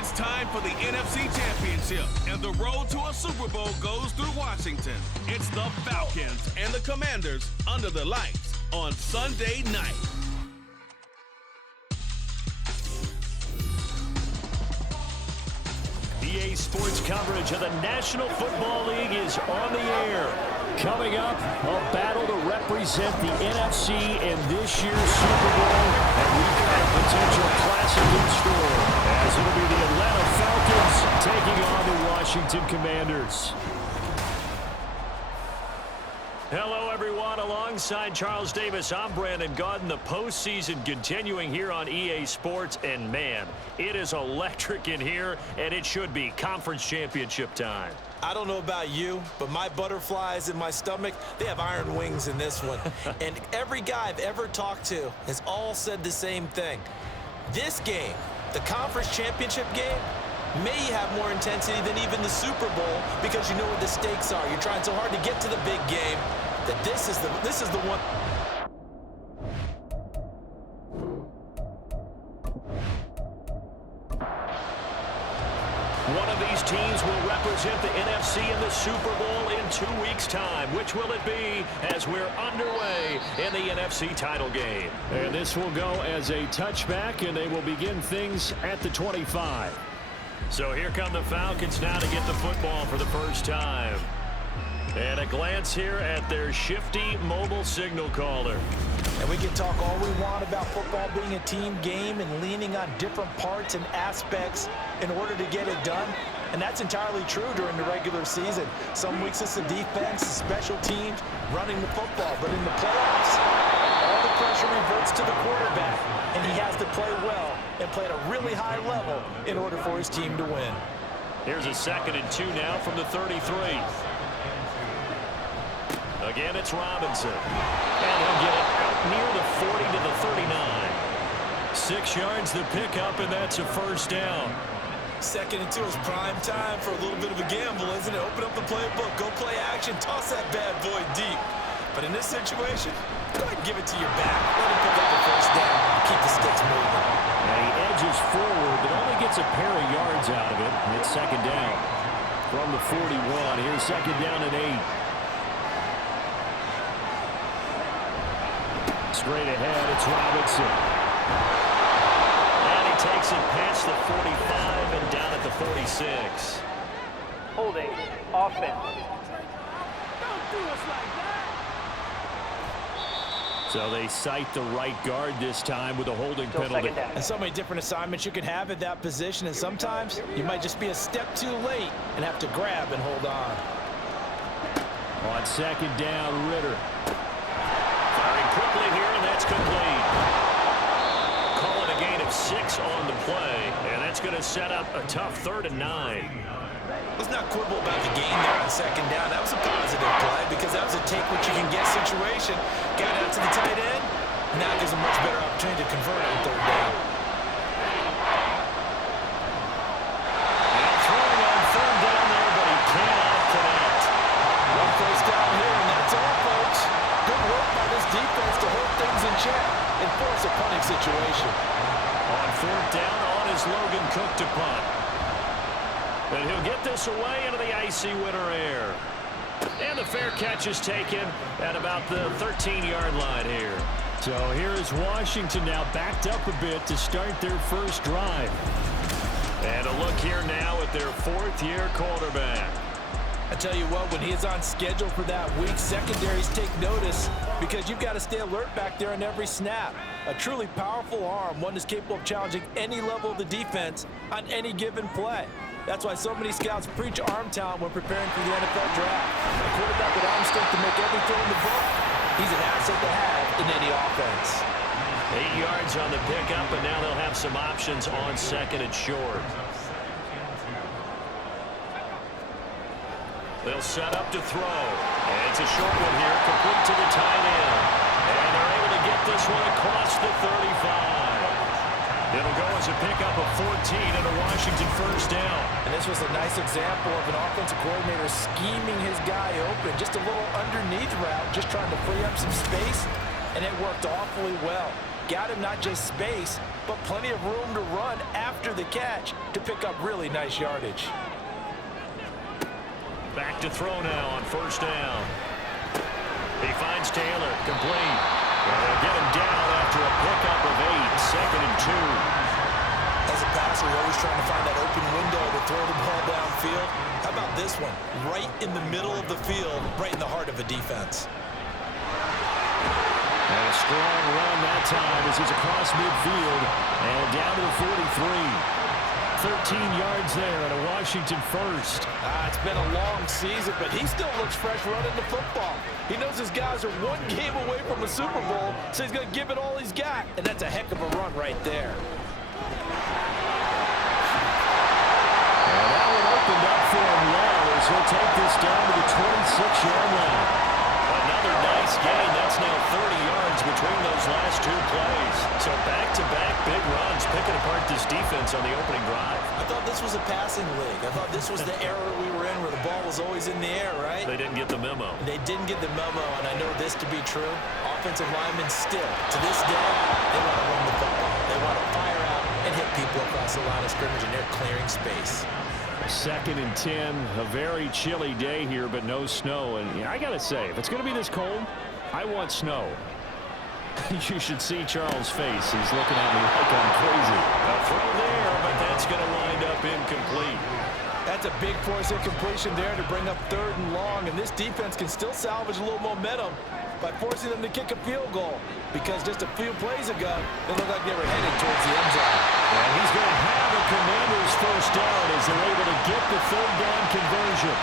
It's time for the NFC Championship, and the road to a Super Bowl goes through Washington. It's the Falcons and the Commanders under the lights on Sunday night. EA Sports coverage of the National Football League is on the air. Coming up, a battle to represent the NFC in this year's Super Bowl, and we've got a potential classic in store, as it'll be the Atlanta Falcons taking on the Washington Commanders. Hello, everyone. Alongside Charles Davis, I'm Brandon Gaudin. The postseason continuing here on EA Sports, and man, it is electric in here, and it should be conference championship time. I don't know about you, but my butterflies in my stomach, they have iron wings in this one. And every guy I've ever talked to has all said the same thing. This game, the conference championship game, may have more intensity than even the Super Bowl because you know what the stakes are. You're trying so hard to get to the big game that this is the one. One of these teams will represent the NFC in the Super Bowl in 2 weeks' time. Which will it be as we're underway in the NFC title game? And this will go as a touchback, and they will begin things at the 25. So here come the Falcons now to get the football for the first time. And a glance here at their shifty mobile signal caller. And we can talk all we want about football being a team game and leaning on different parts and aspects in order to get it done. And that's entirely true during the regular season. Some weeks it's the defense, the special teams, running the football. But in the playoffs, all the pressure reverts to the quarterback. And he has to play well and play at a really high level in order for his team to win. Here's a 2nd and 2 now from the 33. Again, it's Robinson. And he'll get it out near the 40 to the 39. 6 yards the pickup, and that's a first down. 2nd and 2 is prime time for a little bit of a gamble, isn't it? Open up the playbook, go play action, toss that bad boy deep. But in this situation, go ahead and give it to your back. Let him pick up the first down and keep the sticks moving. And he edges forward, but only gets a pair of yards out of it. It's 2nd down from the 41. Here's 2nd down and 8. Straight ahead, it's Robinson. And he takes it past the 45 and down at the 46. Holding, offense. So they cite the right guard this time with a holding penalty. And so many different assignments you can have at that position, and sometimes you might just be a step too late and have to grab and hold on. On 2nd down, Ritter. Firing quickly here, and that's complete. Calling a gain of 6 on the play, and that's going to set up a tough 3rd and 9. Let's not quibble about the gain there on 2nd down. That was a positive play because that was a take-what-you-can-get situation. Got out to the tight end. Now gives a much better opportunity to convert on 3rd down. And throwing on 3rd down there, but he cannot connect. One first down here, and that's all, folks. Good work by this defense to hold things in check and force a punting situation. On 4th down, on is Logan Cook to punt. And he'll get this away into the icy winter air. And the fair catch is taken at about the 13-yard line here. So here is Washington now backed up a bit to start their first drive. And a look here now at their 4th-year quarterback. I tell you what, when he is on schedule for that week, secondaries take notice because you've got to stay alert back there on every snap. A truly powerful arm, one that's capable of challenging any level of the defense on any given play. That's why so many scouts preach arm talent when preparing for the NFL draft. A quarterback with arm strength to make every throw in the book, he's an asset to have in any offense. 8 yards on the pickup, and now they'll have some options on 2nd and short. They'll set up to throw. And it's a short one here, complete to the tight end. And they're able to get this one across the 35. It'll go as a pickup of 14 and a Washington first down. And this was a nice example of an offensive coordinator scheming his guy open. Just a little underneath route, just trying to free up some space, and it worked awfully well. got him not just space, but plenty of room to run after the catch to pick up really nice yardage. Back to throw now on first down. He finds Taylor, complete. They'll get him down after a pickup of 8, 2nd and 2. As a passer, you're always trying to find that open window to throw the ball downfield. How about this one? Right in the middle of the field, right in the heart of a defense. And a strong run that time as he's across midfield and down to the 43. 13 yards there and a Washington first. It's been a long season, but he still looks fresh running the football. He knows his guys are one game away from a Super Bowl, so he's going to give it all he's got. And that's a heck of a run right there. And that one opened up for him well as he'll take this down to the 26-yard line. Another nice gain. That's now 30 yards between those last 2 plays. So back-to-back big runs, picking apart this defense on the opening drive. I thought this was a passing league. I thought this was the era we were in where the ball was always in the air, right? They didn't get the memo. They didn't get the memo, and I know this to be true. Offensive linemen still, to this day, they want to run the football. They want to fire out and hit people across the line of scrimmage, and they're clearing space. 2nd and 10, a very chilly day here, but no snow. And I got to say, if it's going to be this cold, I want snow. You should see Charles' face. He's looking at me like I'm crazy. A throw there, but that's going to wind up incomplete. That's a big force incompletion there to bring up 3rd and long, and this defense can still salvage a little momentum by forcing them to kick a field goal, because just a few plays ago, they looked like they were headed towards the end zone. And he's going to have a Commanders first down as they're able to get the 3rd down conversion.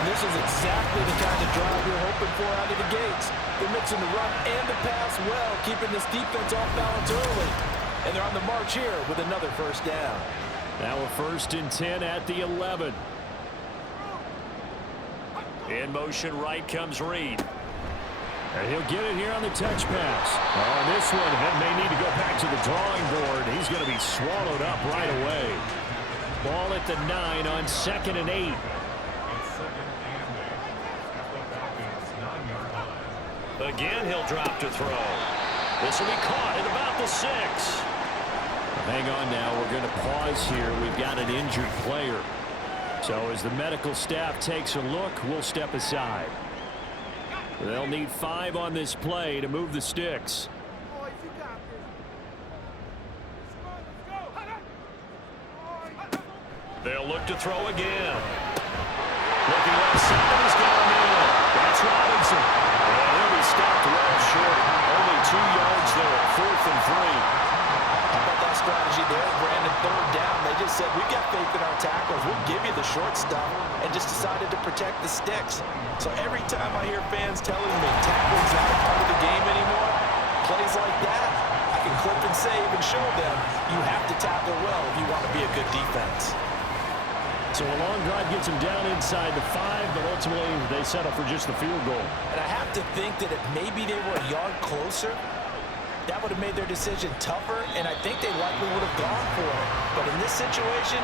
And this is exactly the kind of drive you're hoping for out of the gates. They're mixing the run and the pass well, keeping this defense off balance early. And they're on the march here with another first down. Now a 1st and 10 at the 11. In motion right comes Reed. And he'll get it here on the touch pass. Oh, this one may need to go back to the drawing board. He's going to be swallowed up right away. Ball at the 9 on 2nd and 8. Again, he'll drop to throw. This will be caught at about the 6. Hang on now. We're going to pause here. We've got an injured player. So as the medical staff takes a look, we'll step aside. They'll need 5 on this play to move the sticks. They'll look to throw again. Looking left side, he's got him in. That's Robinson. And he'll be stopped well short. Only 2 yards there, 4th and 3. How about that strategy there, Brandon? 3rd down. They just said, we've got faith in our tackles. We'll give you the short stuff, and just decided to protect the sticks. So every time I hear fans telling me tackling's not a part of the game anymore, plays like that, I can clip and save and show them you have to tackle well if you want to be a good defense. So a long drive gets them down inside the 5, but ultimately they settle for just the field goal. And I have to think that if maybe they were a yard closer, that would have made their decision tougher, and I think they likely would have gone for it. But in this situation,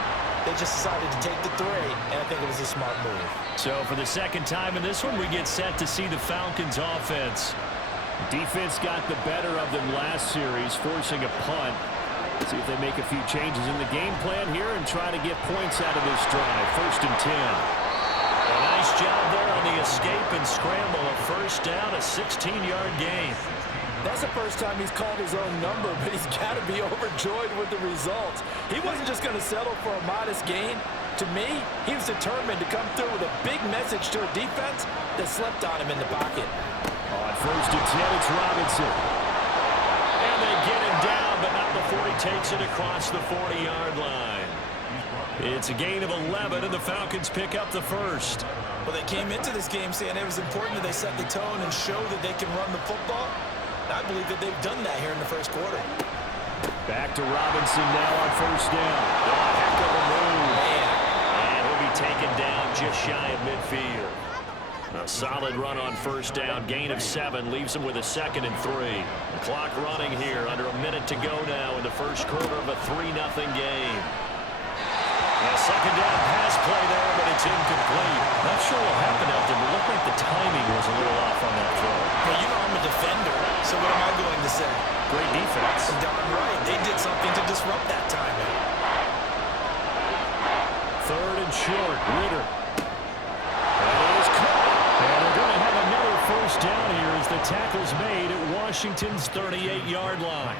they just decided to take the 3, and I think it was a smart move. So for the 2nd time in this one, we get set to see the Falcons offense. Defense got the better of them last series, forcing a punt. See if they make a few changes in the game plan here and try to get points out of this drive. 1st and 10. A nice job there on the escape and scramble. A first down, a 16-yard gain. That's the first time he's called his own number, but he's got to be overjoyed with the results. He wasn't just going to settle for a modest gain. To me, he was determined to come through with a big message to a defense that slept on him in the pocket. On 1st and 10, it's Robinson. And they get him down, but not before he takes it across the 40-yard line. It's a gain of 11, and the Falcons pick up the first. Well, they came into this game saying it was important that they set the tone and show that they can run the football. I believe that they've done that here in the first quarter. Back to Robinson now on 1st down. Oh, heck of a move. Man. And he'll be taken down just shy of midfield. A solid run on 1st down. Gain of 7 leaves him with a 2nd and 3. The clock running here. Under a minute to go now in the first quarter of a 3-0 game. A 2nd down pass play there, but it's incomplete. Not sure what happened out there, but it looked like the timing was a little off on that throw. Well, you know I'm a defender, So what am I going to say? Great defense. Darn right. They did something to disrupt that timing. Third and short. Ritter. That is caught. And they're going to have another first down here as the tackle's made at Washington's 38-yard line.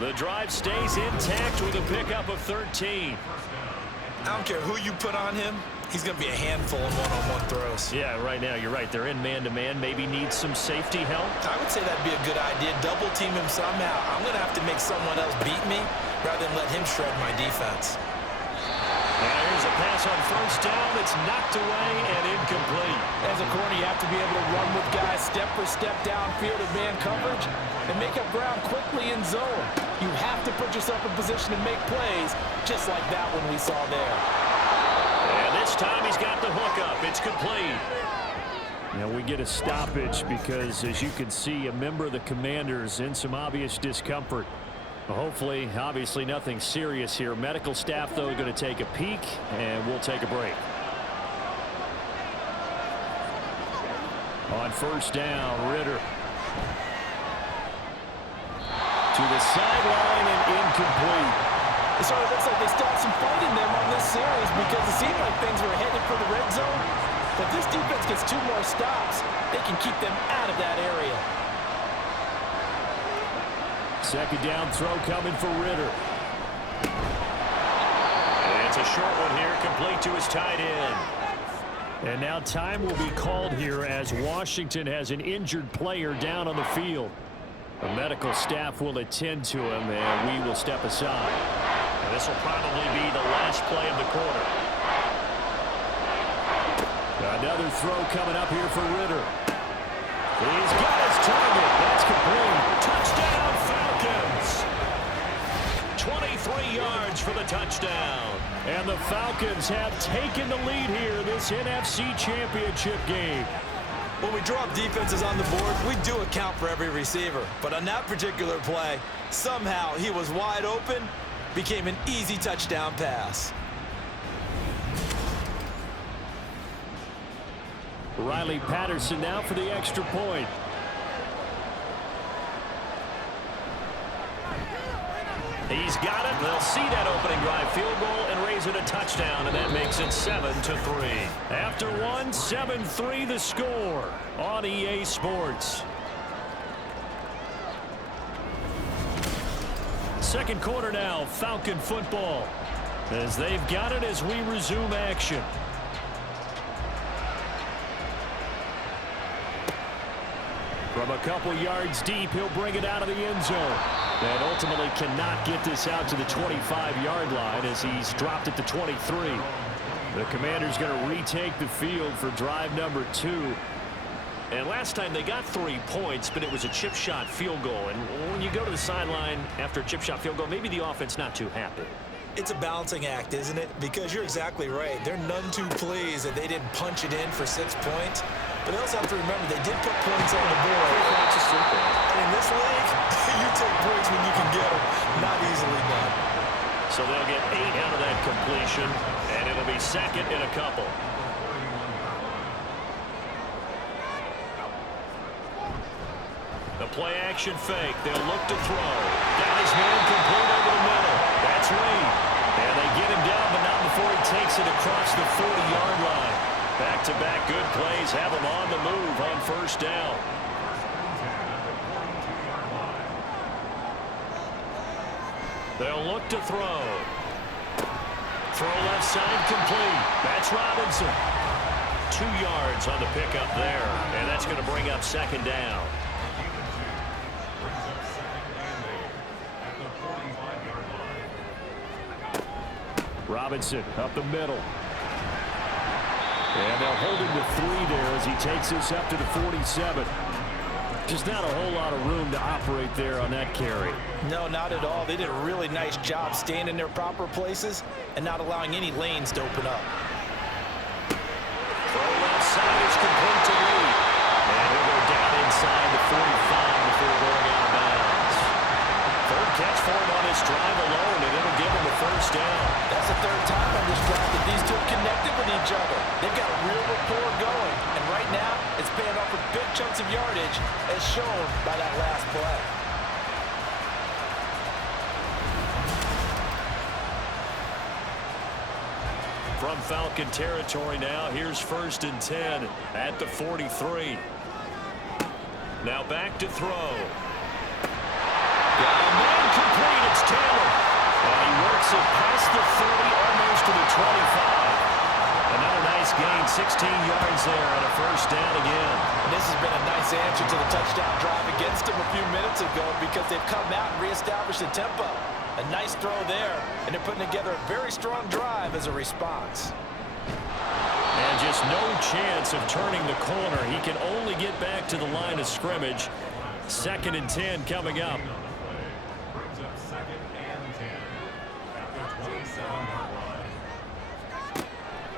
The drive stays intact with a pickup of 13. I don't care who you put on him. He's going to be a handful of one-on-one throws. Yeah, right now, you're right. They're in man-to-man. Maybe need some safety help. I would say that'd be a good idea. Double team him somehow. I'm going to have to make someone else beat me rather than let him shred my defense. Now here's a pass on first down that's knocked away and incomplete. As a corner, you have to be able to run with guys step for step downfield in man coverage and make up ground quickly in zone. You have to put yourself in position to make plays, just like that one we saw there. And this time he's got the hook up. It's complete. Now we get a stoppage because, as you can see, a member of the Commanders in some obvious discomfort. Hopefully, obviously nothing serious here. Medical staff, though, going to take a peek, and we'll take a break. On first down, Ritter. To the sideline and incomplete. It sort of looks like they still have some fight in them on this series because it seemed like things were headed for the red zone. But if this defense gets 2 more stops, they can keep them out of that area. Second down throw coming for Ritter. And it's a short one here, complete to his tight end. And now time will be called here as Washington has an injured player down on the field. The medical staff will attend to him, and we will step aside. And this will probably be the last play of the quarter. Another throw coming up here for Ritter. He's got his target. That's complete. Touchdown, Falcons. 23 yards for the touchdown. And the Falcons have taken the lead here this NFC Championship game. When we drop defenses on the board, we do account for every receiver. But on that particular play, somehow he was wide open, became an easy touchdown pass. Riley Patterson now for the extra point. He's got it. They'll see that opening drive field goal and raise it a touchdown, and that makes it 7-3. After one, 7-3 the score on EA Sports. Second quarter now, Falcon football, as they've got it as we resume action. From a couple yards deep, he'll bring it out of the end zone. And ultimately cannot get this out to the 25-yard line as he's dropped it to 23. The Commanders going to retake the field for drive number 2. And last time they got 3 points, but it was a chip shot field goal. And when you go to the sideline after a chip shot field goal, maybe the offense not too happy. It's a balancing act, isn't it? Because you're exactly right. They're none too pleased that they didn't punch it in for 6 points. But they also have to remember they did put points on the board. And in this league, you take points when you can get them. Not easily done. So they'll get 8 out of that completion, and it'll be second in a couple. The play action fake. They'll look to throw. Got his man complete over the middle. That's Reed. And they get him down, but not before he takes it across the 40-yard line. Back-to-back good plays have him on the move on first down. They'll look to throw. Throw left side complete. That's Robinson. 2 yards on the pickup there, and that's going to bring up second down. Robinson up the middle. And they'll hold him to 3 there as he takes this up to the 47. Just not a whole lot of room to operate there on that carry. No, not at all. They did a really nice job staying in their proper places and not allowing any lanes to open up. Throw left side is complete to Reed. And he'll go down inside the 45 before going out of bounds. Third catch for him on this drive alone, and it'll give him a first down. That's the 3rd time on this drive that these two have connected with each other. They've got a real rapport going. And right now, It's paying off with big chunks of yardage, as shown by that last play. From Falcon territory now, here's 1st and 10 at the 43. Now back to throw. Got a man complete. It's Taylor. And he works it past the 30, almost to the 25. Another nice gain, 16 yards there and a 1st down again. And this has been a nice answer to the touchdown drive against them a few minutes ago because they've come out and reestablished the tempo. A nice throw there, and they're putting together a very strong drive as a response. And just no chance of turning the corner. He can only get back to the line of scrimmage. 2nd and 10 coming up.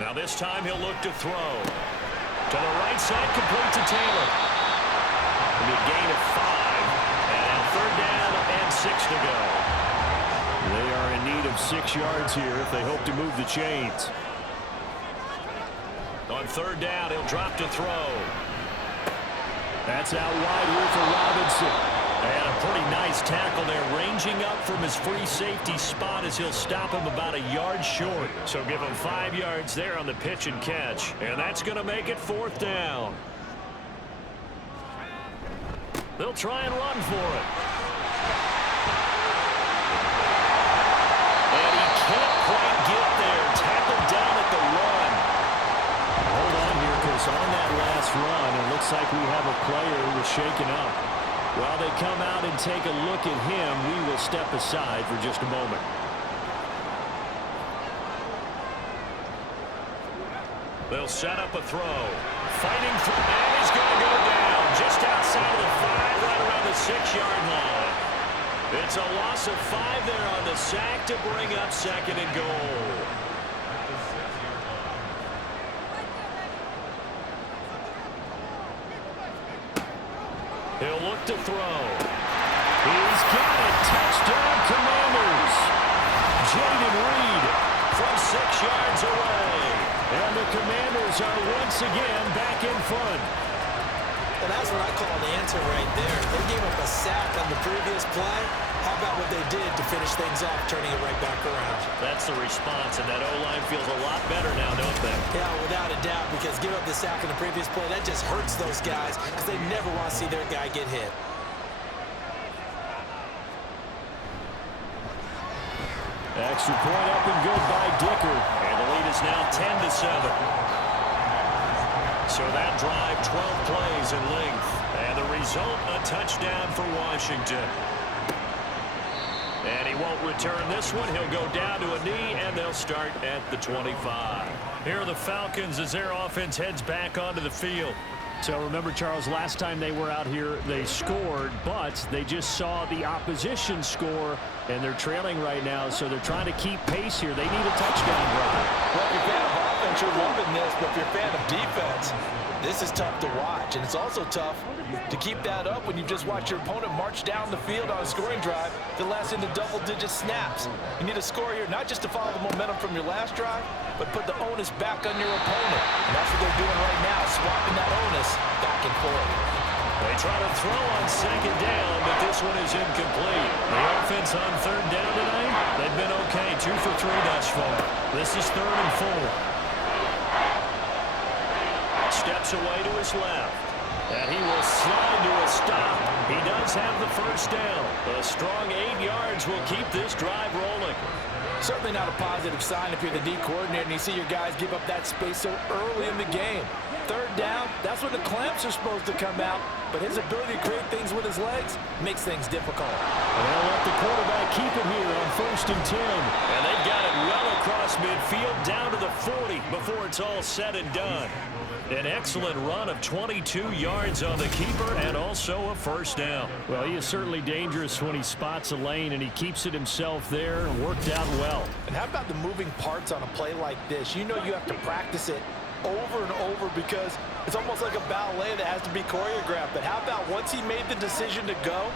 Now this time he'll look to throw. To the right side, complete to Taylor. It'll be a gain of 5. And 3rd down and 6 to go. They are in need of 6 yards here if they hope to move the chains. On 3rd down, he'll drop to throw. That's out wide here for Robinson. And a pretty nice tackle there, ranging up from his free safety spot as he'll stop him about a yard short. So give him 5 yards there on the pitch and catch. And that's going to make it 4th down. They'll try and run for it. And he can't quite get there. Tackled down at the run. Hold on here, because on that last run, it looks like we have a player who was shaken up. While they come out and take a look at him, we will step aside for just a moment. They'll set up a throw. Fighting through, and he's going to go down just outside of the 5, right around the 6-yard line. It's a loss of 5 there on the sack to bring up 2nd and goal. He'll look to throw. He's got it. Touchdown, Commanders. Jaden Reed from 6 yards away. And the Commanders are once again back in front. And that's what I call an answer right there. They gave up a sack on the previous play. How about what they did to finish things off, turning it right back around? That's the response, and that O-line feels a lot better now, don't they? Yeah, without a doubt, because give up the sack in the previous play, that just hurts those guys because they never want to see their guy get hit. Extra point up and good by Dicker. And the lead is now 10-7. So that drive, 12 plays in length. And the result, a touchdown for Washington. And he won't return this one. He'll go down to a knee, and they'll start at the 25. Here are the Falcons as their offense heads back onto the field. So remember, Charles, last time they were out here, they scored, but they just saw the opposition score, and they're trailing right now, so they're trying to keep pace here. They need a touchdown drive. Well, if you're a fan of offense, you're loving this, but if you're a fan of defense, this is tough to watch, and it's also tough to keep that up when you just watch your opponent march down the field on a scoring drive that lasts into double-digit snaps. You need a score here, not just to follow the momentum from your last drive, but put the onus back on your opponent. And that's what they're doing right now, swapping that onus back and forth. They try to throw on 2nd down, but this one is incomplete. The offense on 3rd down tonight, they've been okay, 2 for 3 thus far. This is 3rd and 4. Steps away to his left. And he will slide to a stop. He does have the 1st down. A strong 8 yards will keep this drive rolling. Certainly not a positive sign if you're the D coordinator and you see your guys give up that space so early in the game. 3rd down, that's when the clamps are supposed to come out, but his ability to create things with his legs makes things difficult. And they'll let the quarterback keep it here on 1st and 10. And they've got it well across midfield down to the 40 before it's all said and done. An excellent run of 22 yards on the keeper and also a 1st down. Well, he is certainly dangerous when he spots a lane, and he keeps it himself there and worked out well. And how about the moving parts on a play like this? You know you have to practice it over and over because it's almost like a ballet that has to be choreographed. But how about once he made the decision to go,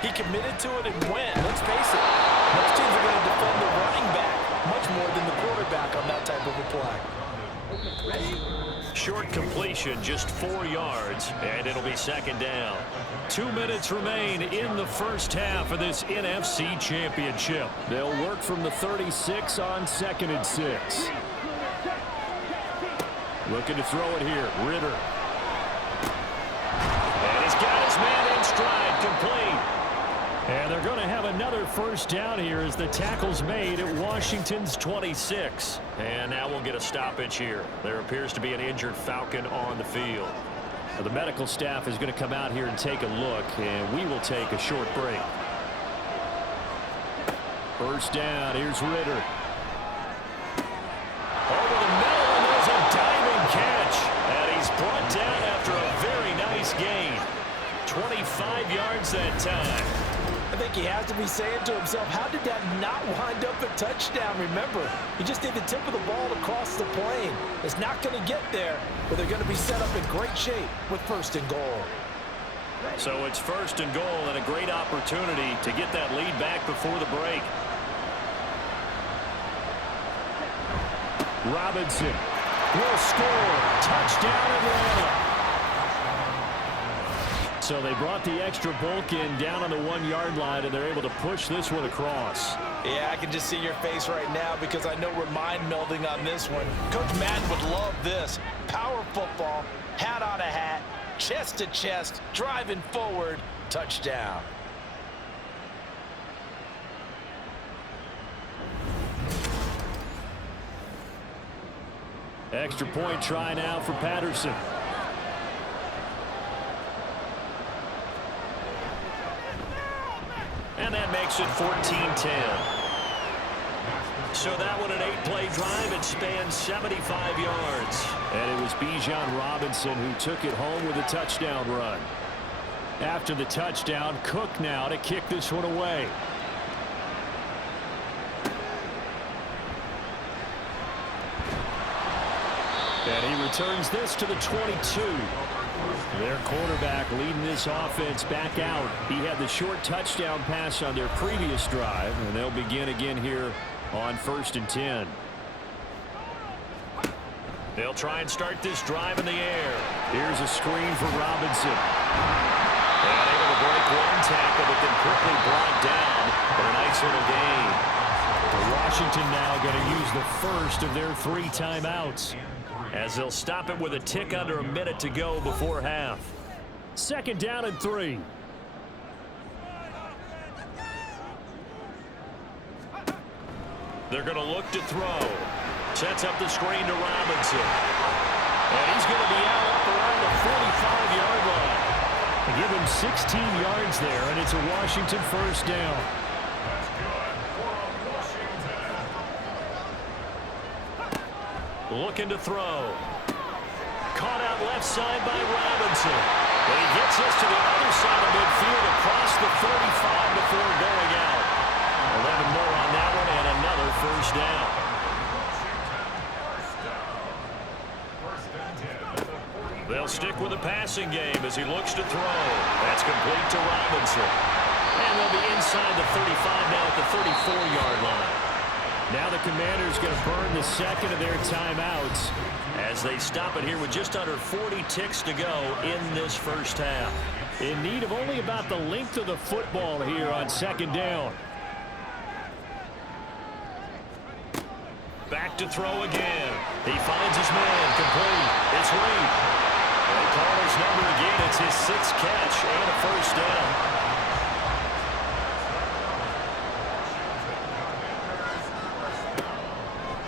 he committed to it and went. Let's face it, most teams are going to defend the running back much more than the quarterback on that type of a play. short completion, just 4 yards, and it'll be second down. 2 minutes remain in the first half of this NFC Championship. They'll work from the 36 on 2nd and 6. Looking to throw it here. Ritter. And he's got his man in stride, complete. And they're going to have another first down here as the tackle's made at Washington's 26. And now we'll get a stoppage here. There appears to be an injured Falcon on the field. Now the medical staff is going to come out here and take a look, and we will take a short break. First down, here's Ritter. Over the middle, and there's a diving catch. And he's brought down after a very nice gain. 25 yards that time. I think he has to be saying to himself, how did that not wind up a touchdown? Remember, he just did the tip of the ball to cross the plane. It's not going to get there, but they're going to be set up in great shape with 1st and goal. So it's 1st and goal and a great opportunity to get that lead back before the break. Robinson will score. Touchdown Atlanta. So they brought the extra bulk in down on the 1-yard line, and they're able to push this one across. Yeah, I can just see your face right now because I know we're mind melding on this one. Coach Madden would love this. Power football, hat on a hat, chest to chest, driving forward, touchdown. Extra point try now for Patterson. And that makes it 14-10. So that one an 8-play drive. It spans 75 yards. And it was Bijan Robinson who took it home with a touchdown run. After the touchdown, Cook now to kick this one away. And he returns this to the 22. Their quarterback leading this offense back out. He had the short touchdown pass on their previous drive, and they'll begin again here on 1st and 10. They'll try and start this drive in the air. Here's a screen for Robinson. And able to break one tackle, but then quickly brought down. But a nice little gain. Washington now going to use the first of their 3 timeouts, as they'll stop it with a tick under a minute to go before half. 2nd down and 3. They're going to look to throw. Sets up the screen to Robinson. And he's going to be out up around the 45-yard line. They give him 16 yards there, and it's a Washington first down. Looking to throw. Caught out left side by Robinson. And he gets us to the other side of midfield across the 35 before going out. 11 more on that one and another first down. They'll stick with the passing game as he looks to throw. That's complete to Robinson. And they'll be inside the 35 now at the 34-yard line. Now the Commanders going to burn the second of their timeouts as they stop it here with just under 40 ticks to go in this first half. In need of only about the length of the football here on 2nd down. Back to throw again. He finds his man, complete. It's Reed. They call his number again. It's his 6th catch and a first down.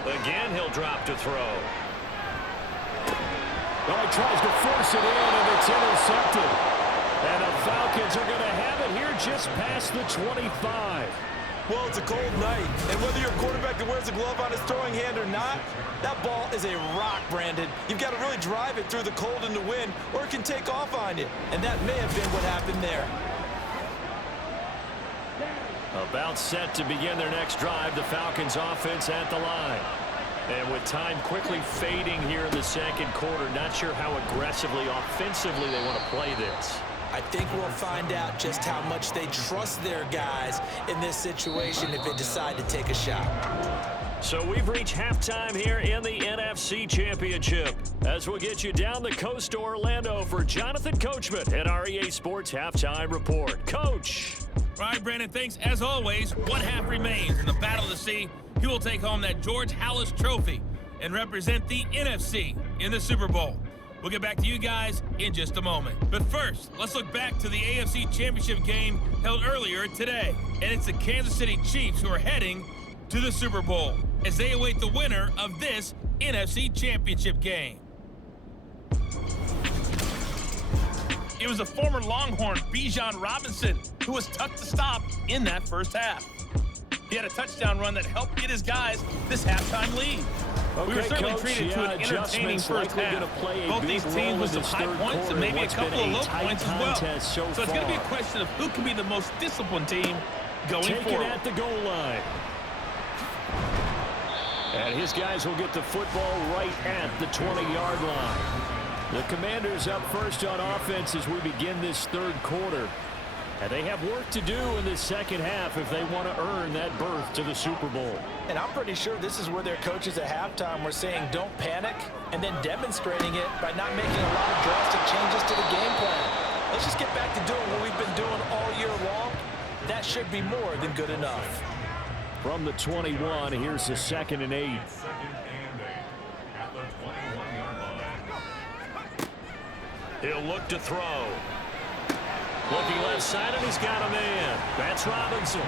Again, he'll drop to throw. Well, he tries to force it in, and it's intercepted. And the Falcons are going to have it here just past the 25. Well, it's a cold night, and whether you're a quarterback that wears a glove on his throwing hand or not, that ball is a rock, Brandon. You've got to really drive it through the cold and the wind, or it can take off on you. And that may have been what happened there. About set to begin their next drive, the Falcons offense at the line. And with time quickly fading here in the second quarter, not sure how aggressively, offensively they want to play this. I think we'll find out just how much they trust their guys in this situation if they decide to take a shot. So we've reached halftime here in the NFC Championship. As we'll get you down the coast to Orlando for Jonathan Coachman at our EA Sports Halftime Report. Coach. All right, Brandon, thanks. As always, one half remains in the Battle of the Sea. He will take home that George Halas Trophy and represent the NFC in the Super Bowl. We'll get back to you guys in just a moment. But first, let's look back to the AFC Championship game held earlier today. And it's the Kansas City Chiefs who are heading to the Super Bowl as they await the winner of this NFC Championship game. It was the former Longhorn Bijan Robinson who was tough to stop in that first half. He had a touchdown run that helped get his guys this halftime lead. Okay, We were certainly Coach, treated to an entertaining first half. Both these teams with some high points and maybe a couple of low points as well. So it's going to be a question of who can be the most disciplined team going forward. At the goal line. And his guys will get the football right at the 20-yard line. The Commanders up first on offense as we begin this third quarter. And they have work to do in the second half if they want to earn that berth to the Super Bowl. And I'm pretty sure this is where their coaches at halftime were saying don't panic, and then demonstrating it by not making a lot of drastic changes to the game plan. Let's just get back to doing what we've been doing all year long. That should be more than good enough. From the 21, here's the 2nd and 8. He'll look to throw. Looking left side, and he's got a man. That's Robinson.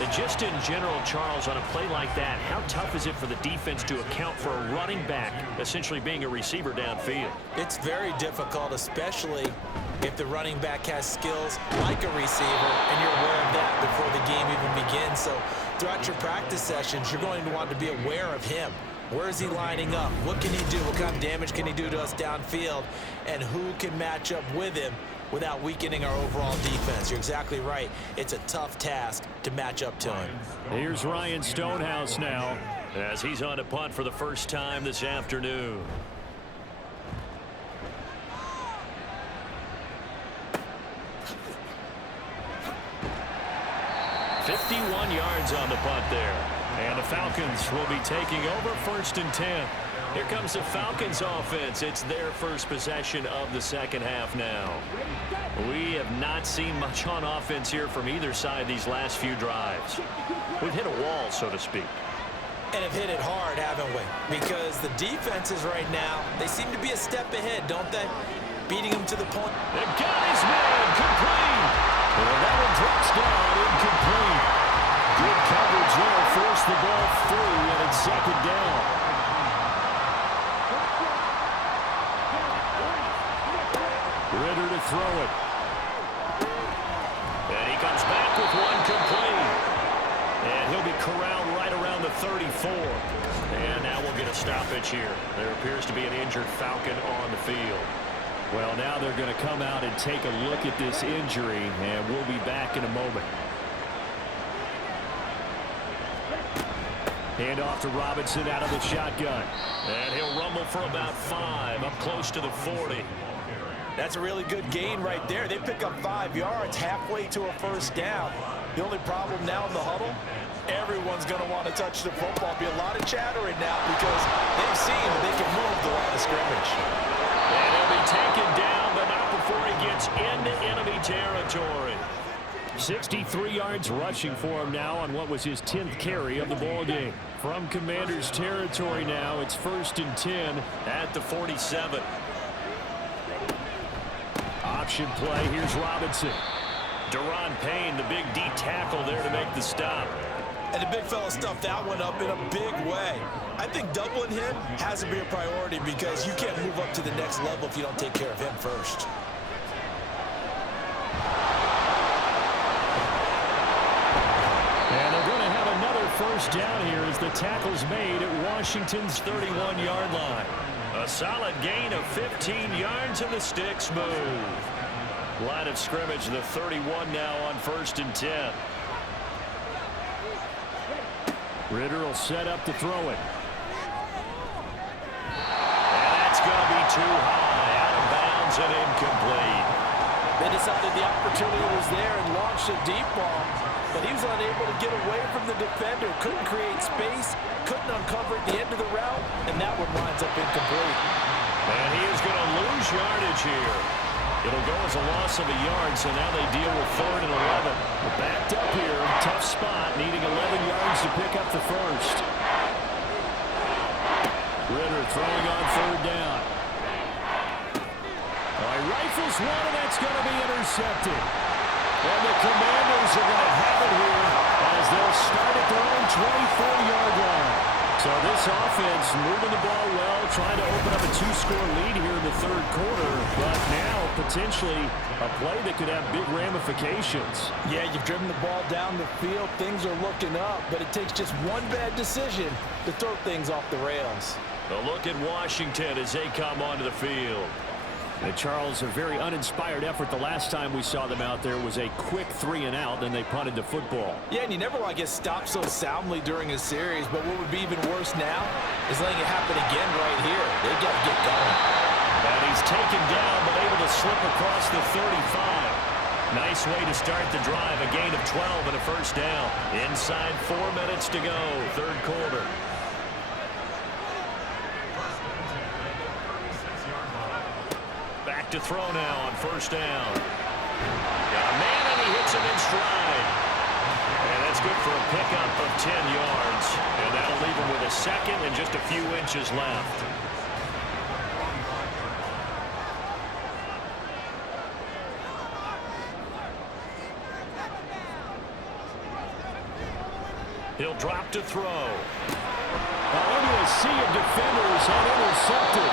And just in general, Charles, on a play like that, how tough is it for the defense to account for a running back essentially being a receiver downfield? It's very difficult, especially if the running back has skills like a receiver, and you're aware of that before the game even begins. So throughout your practice sessions, you're going to want to be aware of him. Where is he lining up? What can he do? What kind of damage can he do to us downfield? And who can match up with him without weakening our overall defense? You're exactly right. It's a tough task to match up to him. Here's Ryan Stonehouse now as he's on to punt for the first time this afternoon. .51 yards on the punt there. And the Falcons will be taking over 1st and 10. Here comes the Falcons offense. It's their first possession of the second half now. We have not seen much on offense here from either side these last few drives. We've hit a wall, so to speak. And have hit it hard, haven't we? Because the defenses right now, they seem to be a step ahead, don't they? Beating them to the point. They got his man, complete. And that one drops down, incomplete. Good coverage there, forced the ball free, and it's 2nd down. Ritter to throw it. And he comes back with one complete. And he'll be corralled right around the 34. And now we'll get a stoppage here. There appears to be an injured Falcon on the field. Well, now they're going to come out and take a look at this injury, and we'll be back in a moment. Hand off to Robinson out of the shotgun. And he'll rumble for about 5, up close to the 40. That's a really good gain right there. They pick up 5 yards halfway to a first down. The only problem now in the huddle, everyone's going to want to touch the football. Be a lot of chattering now because they've seen that they can move the line of scrimmage. And he'll be taken down, but not before he gets into enemy territory. 63 yards rushing for him now on what was his 10th carry of the ball game. From Commanders territory now, it's 1st and 10 at the 47. Option play, here's Robinson. Deron Payne, the big D tackle there to make the stop. And the big fella stuffed that one up in a big way. I think doubling him has to be a priority because you can't move up to the next level if you don't take care of him first. And they're going to have another first down here as the tackle's made at Washington's 31-yard line. A solid gain of 15 yards and the sticks move. Line of scrimmage, the 31 now on 1st and 10. Ritter will set up to throw it. And that's going to be too high, out of bounds and incomplete. They decided the opportunity was there and launched a deep ball, but he was unable to get away from the defender, couldn't create space, couldn't uncover at the end of the route, and that one winds up incomplete. And he is going to lose yardage here. It'll go as a loss of a yard, so now they deal with 3rd and 11. Backed up here, tough spot, needing 11 yards to pick up the first. Ritter throwing on 3rd down. All right, rifles one, and that's going to be intercepted. And the Commanders are going to have it here as they'll start at their own 24-yard line. So this offense moving the ball well, trying to open up a 2-score lead here in the 3rd quarter, but now potentially a play that could have big ramifications. Yeah, you've driven the ball down the field. Things are looking up, but it takes just one bad decision to throw things off the rails. A look at Washington as they come onto the field. And Charles, a very uninspired effort. The last time we saw them out there was a quick 3-and-out, then they punted the football. Yeah, and you never want to get stopped so soundly during a series, but what would be even worse now is letting it happen again right here. They've got to get going. And he's taken down, but able to slip across the 35. Nice way to start the drive, a gain of 12 and a first down. Inside 4 minutes to go, 3rd quarter. Back to throw now on 1st down. Got a man, and he hits him in stride. And that's good for a pickup of 10 yards. And that'll leave him with a 2nd and just a few inches left. He'll drop to throw. Into a sea of defenders and intercepted.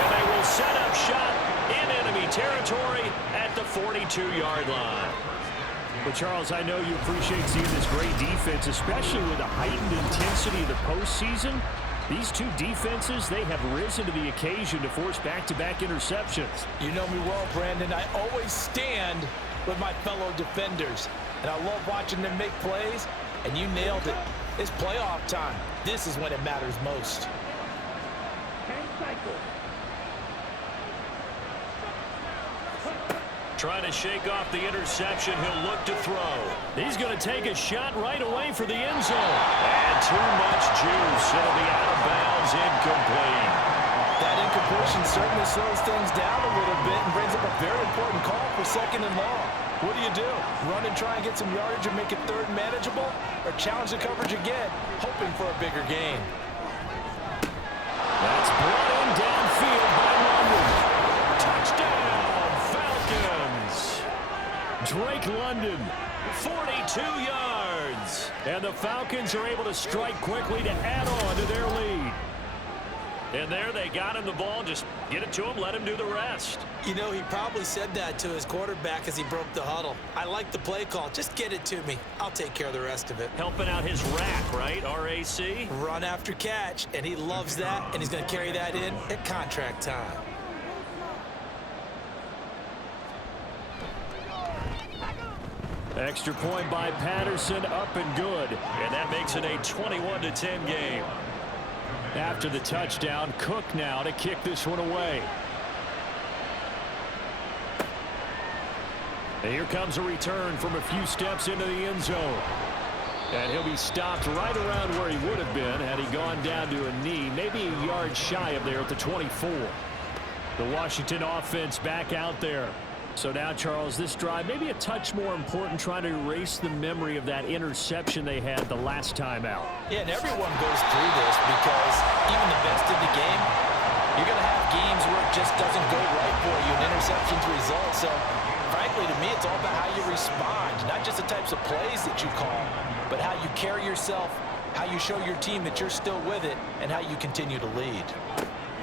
And they will set up shop in enemy territory at the 42-yard line. Well, Charles, I know you appreciate seeing this great defense, especially with the heightened intensity of the postseason. These two defenses, they have risen to the occasion to force back-to-back interceptions. You know me well, Brandon. I always stand with my fellow defenders, and I love watching them make plays, and you nailed it. It's playoff time. This is when it matters most. Trying to shake off the interception. He'll look to throw. He's going to take a shot right away for the end zone. And too much juice. It'll be out of bounds, incomplete. That incompletion certainly slows things down a little bit and brings up a very important call for 2nd and long. What do? Run and try and get some yardage and make it 3rd manageable? Or challenge the coverage again, hoping for a bigger gain? That's brought in downfield by London. Touchdown, Falcons. Drake London. 42 yards. And the Falcons are able to strike quickly to add on to their lead. And there they got him the ball. Just get it to him, let him do the rest. You know, he probably said that to his quarterback as he broke the huddle. I like the play call. Just get it to me. I'll take care of the rest of it. Helping out his rack, right? RAC? Run after catch, and he loves that, and he's going to carry that in at contract time. Extra point by Patterson, up and good. And that makes it a 21-10 game. After the touchdown, Cook now to kick this one away. And here comes a return from a few steps into the end zone. And he'll be stopped right around where he would have been had he gone down to a knee, maybe a yard shy of there at the 24. The Washington offense back out there. So now, Charles, this drive maybe a touch more important, trying to erase the memory of that interception they had the last time out. Yeah, and everyone goes through this because even the best in the game, you're going to have games where it just doesn't go right for you, and interceptions result. So, frankly, to me, it's all about how you respond, not just the types of plays that you call, but how you carry yourself, how you show your team that you're still with it, and how you continue to lead.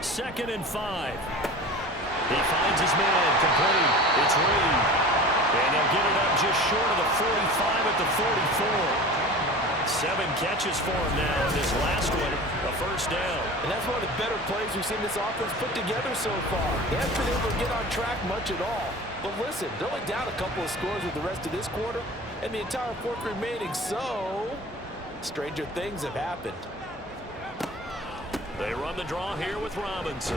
2nd and 5. He finds his man, complete. It's Reed. And he'll get it up just short of the 45 at the 44. 7 catches for him now. This last one, a first down. And that's one of the better plays we've seen this offense put together so far. They haven't been able to get on track much at all. But listen, they're only down a couple of scores with the rest of this quarter and the entire 4th remaining. So, stranger things have happened. They run the draw here with Robinson.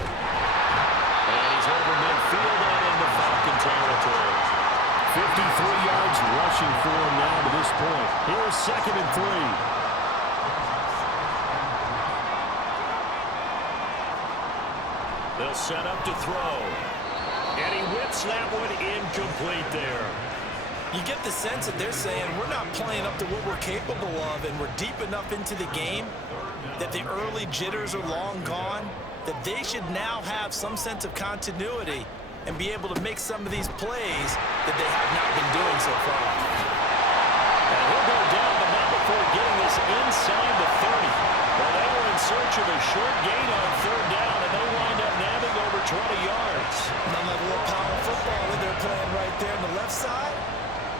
And he's over midfield and in the Falcon territory. 53 yards rushing for him now to this point. Here's 2nd and 3. They'll set up to throw. And he whips that one incomplete there. You get the sense that they're saying we're not playing up to what we're capable of, and we're deep enough into the game that the early jitters are long gone, that they should now have some sense of continuity and be able to make some of these plays that they have not been doing so far. And he'll go down, but not before getting this inside the 30. Well, they were in search of a short gain on 3rd down, and they wind up nabbing over 20 yards. None of the power football that they're playing right there on the left side.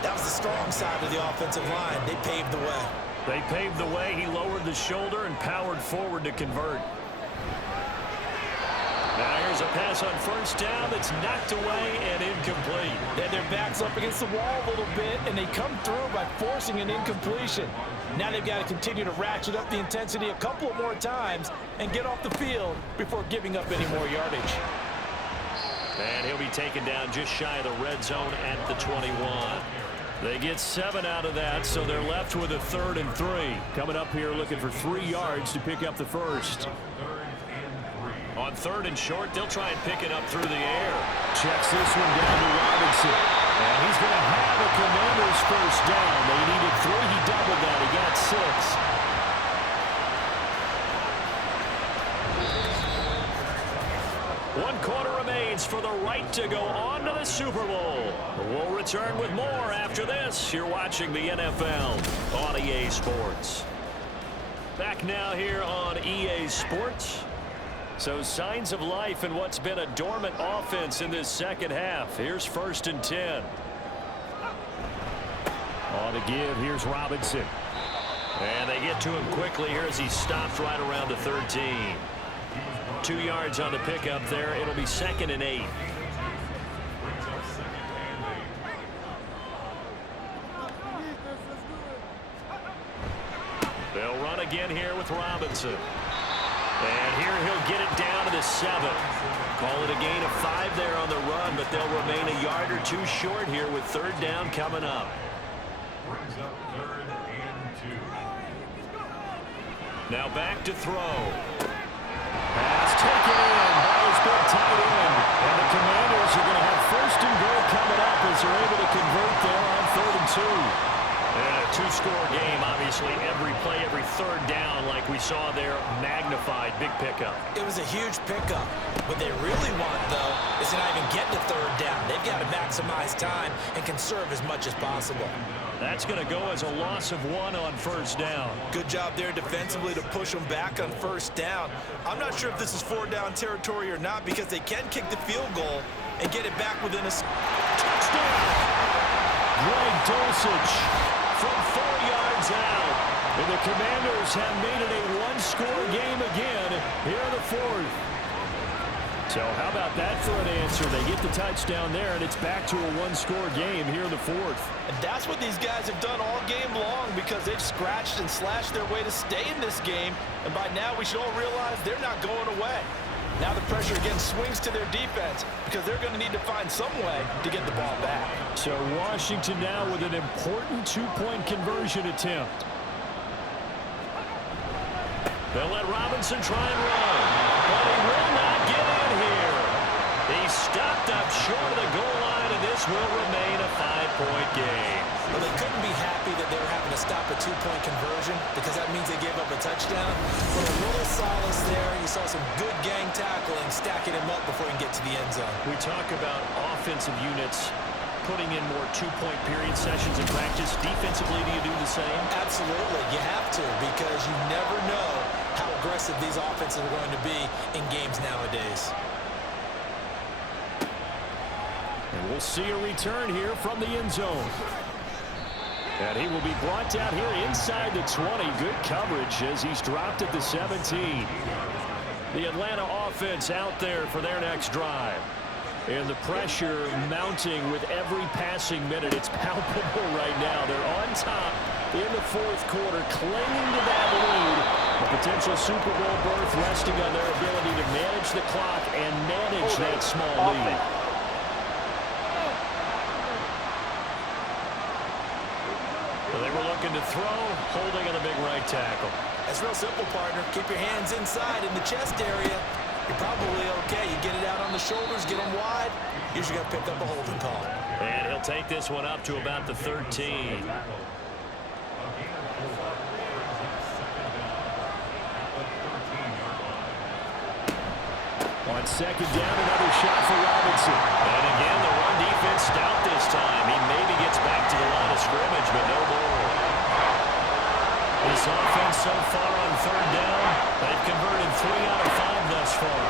That was the strong side of the offensive line. They paved the way. They paved the way. He lowered the shoulder and powered forward to convert. Now here's a pass on 1st down that's knocked away and incomplete. They had their backs up against the wall a little bit, and they come through by forcing an incompletion. Now they've got to continue to ratchet up the intensity a couple of more times and get off the field before giving up any more yardage. And he'll be taken down just shy of the red zone at the 21. They get 7 out of that, so they're left with a 3rd and 3. Coming up here looking for 3 yards to pick up the first. On 3rd and short, they'll try and pick it up through the air. Checks this one down to Robinson. And he's going to have a Commanders first down. They needed 3. He doubled that. He got 6. 1 quarter remains for the right to go on to the Super Bowl. We'll return with more after this. You're watching the NFL on EA Sports. Back now here on EA Sports. So signs of life in what's been a dormant offense in this second half. Here's 1st and 10. On the give, here's Robinson. And they get to him quickly here as he stops right around the 13. 2 yards on the pickup there. It'll be 2nd and 8. They'll run again here with Robinson. And here he'll get it down to the 7. Call it a gain of 5 there on the run, but they'll remain a yard or 2 short here with 3rd down coming up. Now back to throw. Pass taken in by his big tight end. And the Commanders are going to have 1st and goal coming up as they're able to convert there on 3rd and 2. And a 2-score game, obviously, every play, every 3rd down, like we saw there, magnified, big pickup. It was a huge pickup. What they really want, though, is to not even get to 3rd down. They've got to maximize time and conserve as much as possible. That's going to go as a loss of 1 on 1st down. Good job there defensively to push them back on 1st down. I'm not sure if this is 4th down territory or not because they can kick the field goal and get it back within a touchdown. Greg Dulcich from 4 yards out. And the Commanders have made it a 1-score game again here in the 4th. So how about that for an answer? They get the touchdown there, and it's back to a 1-score game here in the 4th. And that's what these guys have done all game long because they've scratched and slashed their way to stay in this game. And by now we should all realize they're not going away. Now the pressure again swings to their defense because they're going to need to find some way to get the ball back. So Washington now with an important 2-point conversion attempt. They'll let Robinson try and run, but he will not get in here. He's stopped up short of the goal line, and this will remain a 5-point game. Well, they couldn't be happy that they were having to stop a 2-point conversion because that means they gave up a touchdown. But a little solace there. You saw some good gang tackling, stacking him up before he can get to the end zone. We talk about offensive units putting in more 2-point period sessions in practice. Defensively, do you do the same? Absolutely. You have to because you never know how aggressive these offenses are going to be in games nowadays. And we'll see a return here from the end zone. And he will be brought down here inside the 20. Good coverage as he's dropped at the 17. The Atlanta offense out there for their next drive. And the pressure mounting with every passing minute. It's palpable right now. They're on top in the 4th quarter, clinging to that lead. A potential Super Bowl berth resting on their ability to manage the clock and manage that small lead. looking to throw, holding on the big right tackle. That's real simple, partner. Keep your hands inside in the chest area. You're probably okay. You get it out on the shoulders, get them wide. Usually got to pick up a holding call. And he'll take this one up to about the 13. On second down, another shot for Robinson. And again, the run defense stout this time. He maybe gets back to the line of scrimmage, but no more. This offense so far on third down, they've converted 3 out of 5 thus far.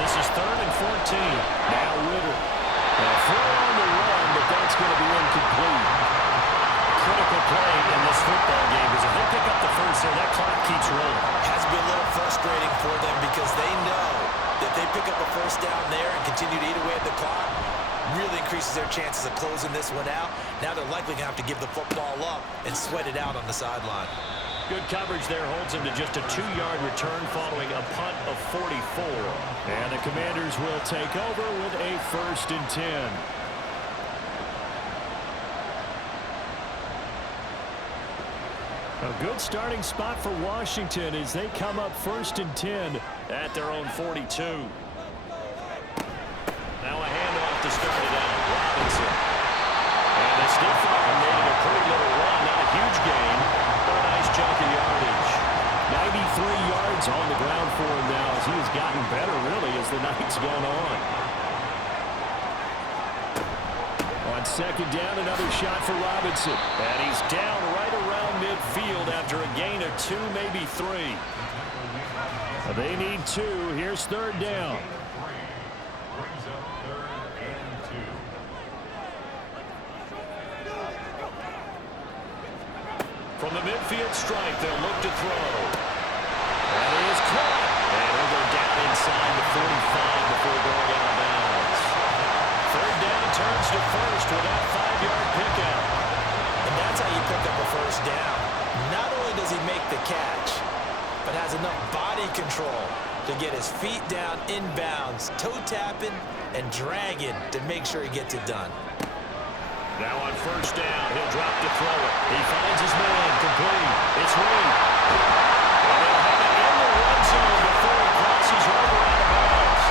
This is 3rd and 14. Now Ritter. Throw on the run, but that's going to be incomplete. Critical play in this football game because if they pick up the first there, that clock keeps rolling. Has to be a little frustrating for them because they know that if they pick up a first down there and continue to eat away at the clock, really increases their chances of closing this one out. Now they're likely going to have to give the football up and sweat it out on the sideline. Good coverage there holds him to just a 2-yard return following a punt of 44. And the Commanders will take over with a 1st and 10. A good starting spot for Washington as they come up 1st and 10 at their own 42. Now a handoff to start it out. Robinson. And a stiff arm made it a pretty little run. Not a huge gain, but a nice chunk of yardage. 93 yards on the ground for him now as he has gotten better, really, as the night's gone on. On second down, another shot for Robinson. And he's down right around midfield after a gain of 2, maybe 3. They need 2. Here's 3rd down. From the midfield stripe, they'll look to throw. That is caught. And he'll go down inside the 45 before going out of bounds. 3rd down turns to 1st with that 5-yard pickup. And that's how you pick up a first down. Not only does he make the catch, but has enough body control to get his feet down inbounds, toe tapping and dragging to make sure he gets it done. Now on 1st down, he'll drop to throw it. He finds his man, complete. It's Reed. And he'll have it in the red zone before he crosses over out of bounds.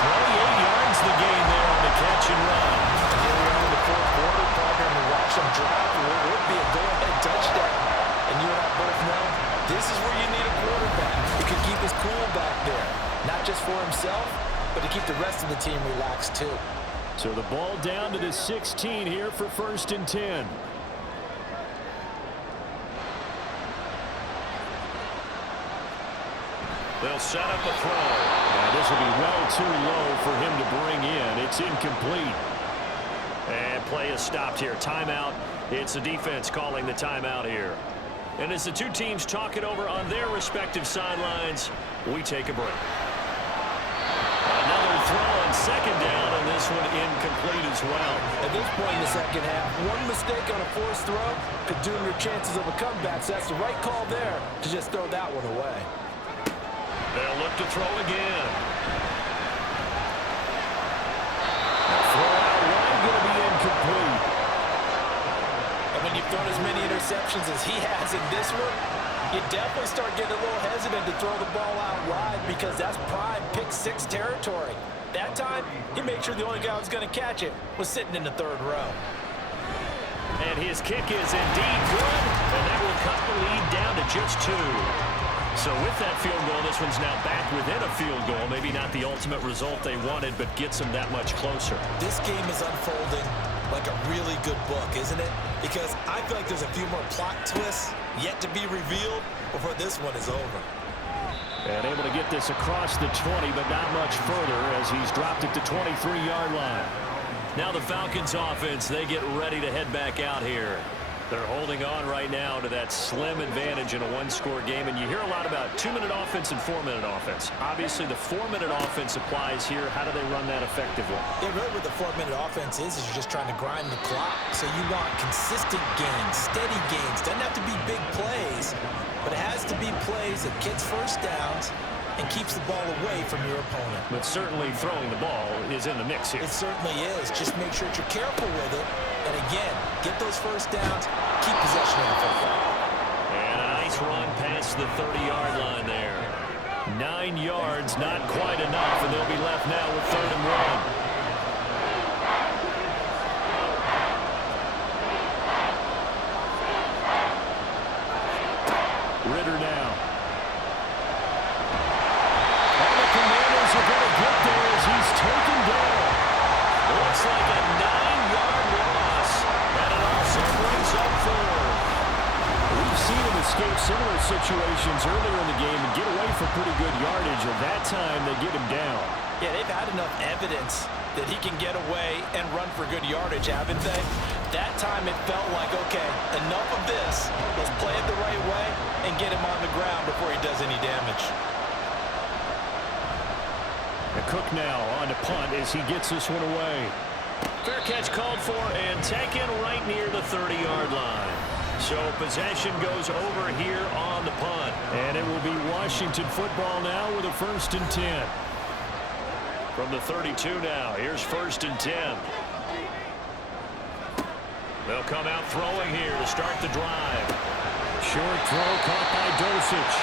28 yards the gain there on the catch and run. And here we are in the 4th quarter, partner, and we watch them drive. It would be a go-ahead touchdown. And you and I both know this is where you need a quarterback. He can keep his cool back there, not just for himself, but to keep the rest of the team relaxed too. So the ball down to the 16 here for 1st and 10. They'll set up a throw. Now this will be well too low for him to bring in. It's incomplete. And play is stopped here. Timeout. It's the defense calling the timeout here. And as the two teams talk it over on their respective sidelines, we take a break. Another throw on 2nd down, and this one incomplete as well. At this point in the second half, one mistake on a forced throw could doom your chances of a comeback. So that's the right call there to just throw that one away. They'll look to throw again. Throw out wide, going to be incomplete. And when you've thrown as many interceptions as he has in this one, you definitely start getting a little hesitant to throw the ball out wide because that's prime pick-6 territory. That time, he made sure the only guy who was going to catch it was sitting in the 3rd row. And his kick is indeed good, and that will cut the lead down to just 2. So with that field goal, this one's now back within a field goal. Maybe not the ultimate result they wanted, but gets them that much closer. This game is unfolding like a really good book, isn't it? Because I feel like there's a few more plot twists yet to be revealed before this one is over. And able to get this across the 20, but not much further as he's dropped it to 23-yard line. Now the Falcons offense, they get ready to head back out here. They're holding on right now to that slim advantage in a 1-score game, and you hear a lot about 2-minute offense and 4-minute offense. Obviously, the 4-minute offense applies here. How do they run that effectively? Yeah, really what the 4-minute offense is you're just trying to grind the clock. So you want consistent gains, steady gains. Doesn't have to be big plays, but it has to be plays that gets first downs and keeps the ball away from your opponent. But certainly throwing the ball is in the mix here. It certainly is. Just make sure that you're careful with it And again, get those first downs, keep possession of the football. And a nice run past the 30-yard line there. 9 yards, not quite enough, and they'll be left now with 3rd and 1. Ritter now. And the Commanders are going to get there as he's taken down. Looks like a 9-yard loss, and it also brings up 4. We've seen him escape similar situations earlier in the game and get away for pretty good yardage, and that time they get him down. Yeah, they've had enough evidence that he can get away and run for good yardage, haven't they? That time it felt like, okay, enough of this. Let's play it the right way and get him on the ground before he does any damage. And Cook now on to punt as he gets this one away. Fair catch called for and taken right near the 30-yard line. So possession goes over here on the punt. And it will be Washington football now with a 1st and 10. From the 32 now, here's 1st and 10. They'll come out throwing here to start the drive. Short throw caught by Dosich.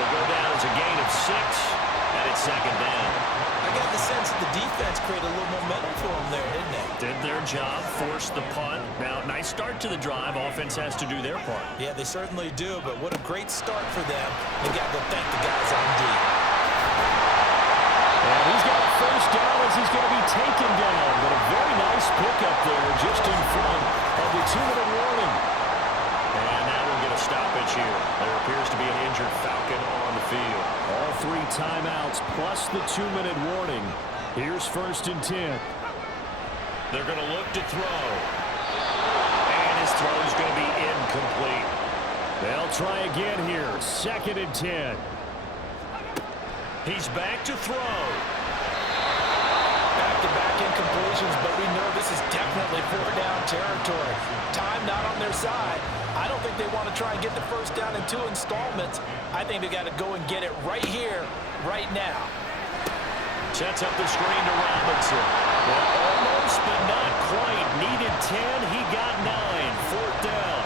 Will go down as a gain of 6, and it's 2nd down. I got the sense that the defense created a little momentum for them there, didn't they? Did their job, forced the punt. Now, nice start to the drive. Offense has to do their part. Yeah, they certainly do, but what a great start for them. They got to go thank the guys on D. And he's got a 1st down as he's going to be taken down. But a very nice pickup there just in front of the 2-minute warning. And now we'll get a stoppage here. There appears to be an injured Falcon on the field. All 3 timeouts plus the 2-minute warning. Here's 1st and 10. They're going to look to throw. And his throw is going to be incomplete. They'll try again here. 2nd and 10. He's back to throw. Back-to-back incompletions, but we know this is definitely 4-down territory. Time not on their side. I don't think they want to try and get the 1st down in 2 installments. I think they got to go and get it right here, right now. Sets up the screen to Robinson. Well, almost, but not quite. Needed 10. He got 9. 4th down.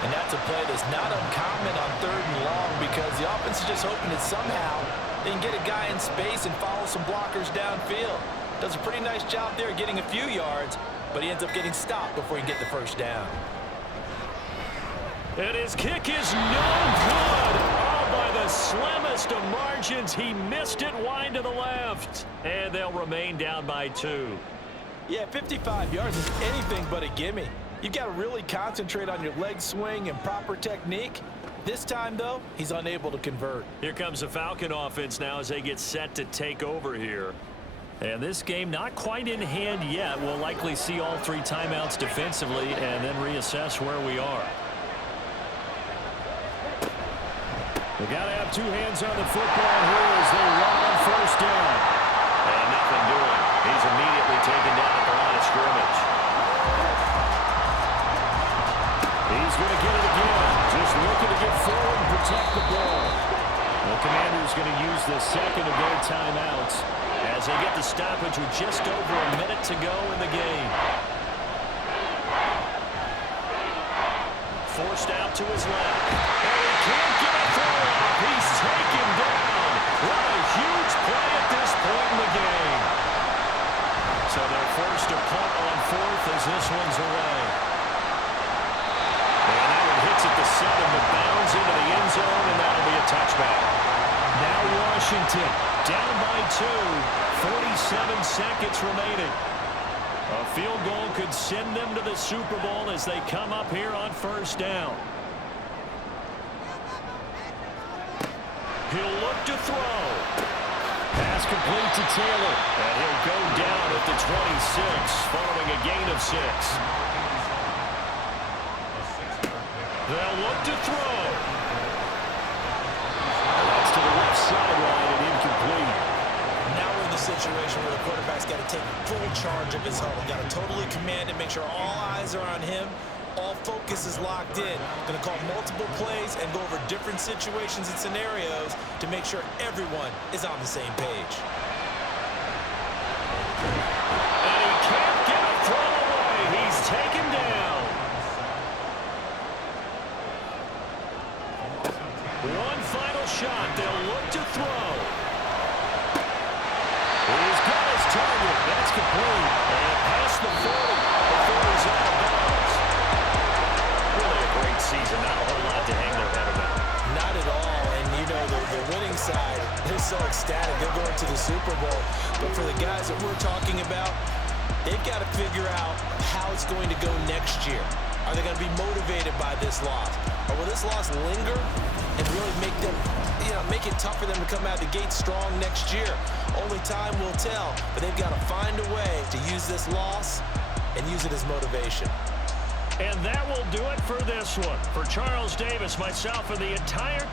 And that's a play that's not uncommon on 3rd and long because the offense is just hoping that somehow they can get a guy in space and follow some blockers downfield. Does a pretty nice job there getting a few yards, but he ends up getting stopped before he can get the 1st down. And his kick is no good. Oh, by the slimmest of margins. He missed it wide to the left. And they'll remain down by 2. Yeah, 55 yards is anything but a gimme. You've got to really concentrate on your leg swing and proper technique. This time, though, he's unable to convert. Here comes the Falcon offense now as they get set to take over here. And this game not quite in hand yet. We'll likely see all 3 timeouts defensively and then reassess where we are. They got to have 2 hands on the football here as they run on 1st down. And nothing doing. He's immediately taken down at the line of scrimmage. He's going to get it again. Just looking to get forward and protect the ball. The Commanders going to use the 2nd of their timeouts as they get the stoppage with just over a minute to go in the game. Forced out to his left. And he can't get a throw off. He's taken down. What a huge play at this point in the game. So they're forced to punt on 4th as this one's away. And that one hits at the 7, but bounds into the end zone, and that'll be a touchback. Now Washington down by 2. 47 seconds remaining. A field goal could send them to the Super Bowl as they come up here on 1st down. He'll look to throw. Pass complete to Taylor. And he'll go down at the 26 following a gain of 6. They'll look to throw. That's to the left sideline and incomplete. Now we're in the situation where the quarterback's got to take full charge of his huddle. Got to totally command it, make sure all eyes are on him. All focus is locked in. Going to call multiple plays and go over different situations and scenarios to make sure everyone is on the same page. And he can't get a throw away. He's taken One final shot. They'll look to throw. He's got his target. That's complete. And past the 40 before he's out of bounds. Really a great season. Not a whole lot to hang their head about. Not at all. And, you know, the winning side, they're so ecstatic. They're going to the Super Bowl. But for the guys that we're talking about, they've got to figure out how it's going to go next year. Are they going to be motivated by this loss? Or will this loss linger and really make them, make it tough for them to come out the gate strong next year? Only time will tell, but they've got to find a way to use this loss and use it as motivation. And that will do it for this one. For Charles Davis, myself, and the entire